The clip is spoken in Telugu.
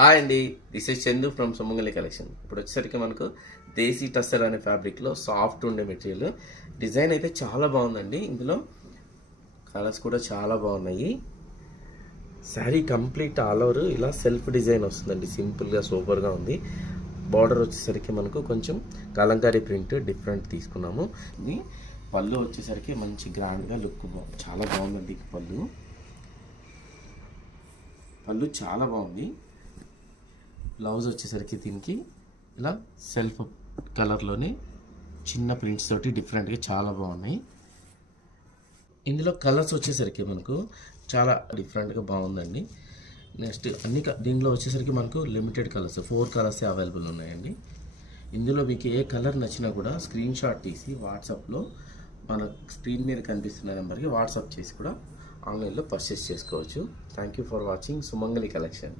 హాయ్ అండి, this is Chandu from Sumangali collection. ఇప్పుడు వచ్చేసరికి మనకు దేశీ టస్సర్ అనే ఫ్యాబ్రిక్లో సాఫ్ట్ ఉండే మెటీరియల్. డిజైన్ అయితే చాలా బాగుందండి. ఇందులో కలర్స్ కూడా చాలా బాగున్నాయి. శారీ కంప్లీట్ ఆల్ ఓవర్ ఇలా సెల్ఫ్ డిజైన్ వస్తుందండి. సింపుల్గా సూపర్గా ఉంది. బార్డర్ వచ్చేసరికి మనకు కొంచెం కలంకారీ ప్రింట్ డిఫరెంట్ తీసుకున్నాము. ఇది పళ్ళు వచ్చేసరికి మంచి గ్రాండ్గా లుక్ చాలా బాగుందండి. పళ్ళు చాలా బాగుంది. బ్లౌజ్ వచ్చేసరికి దీనికి ఇలా సెల్ఫ్ కలర్లోనే చిన్న ప్రింట్స్ తోటి డిఫరెంట్గా చాలా బాగున్నాయి. ఇందులో కలర్స్ వచ్చేసరికి మనకు చాలా డిఫరెంట్గా బాగుందండి. నెక్స్ట్ దీనిలో వచ్చేసరికి మనకు లిమిటెడ్ కలర్స్ 4 కలర్స్ అవైలబుల్ ఉన్నాయండి. ఇందులో మీకు ఏ కలర్ నచ్చినా కూడా స్క్రీన్ షాట్ తీసి వాట్సాప్లో మన స్క్రీన్ మీద కనిపిస్తున్న నెంబర్కి వాట్సాప్ చేసి కూడా ఆన్లైన్లో పర్చేస్ చేసుకోవచ్చు. Thank you for watching Sumangali collection.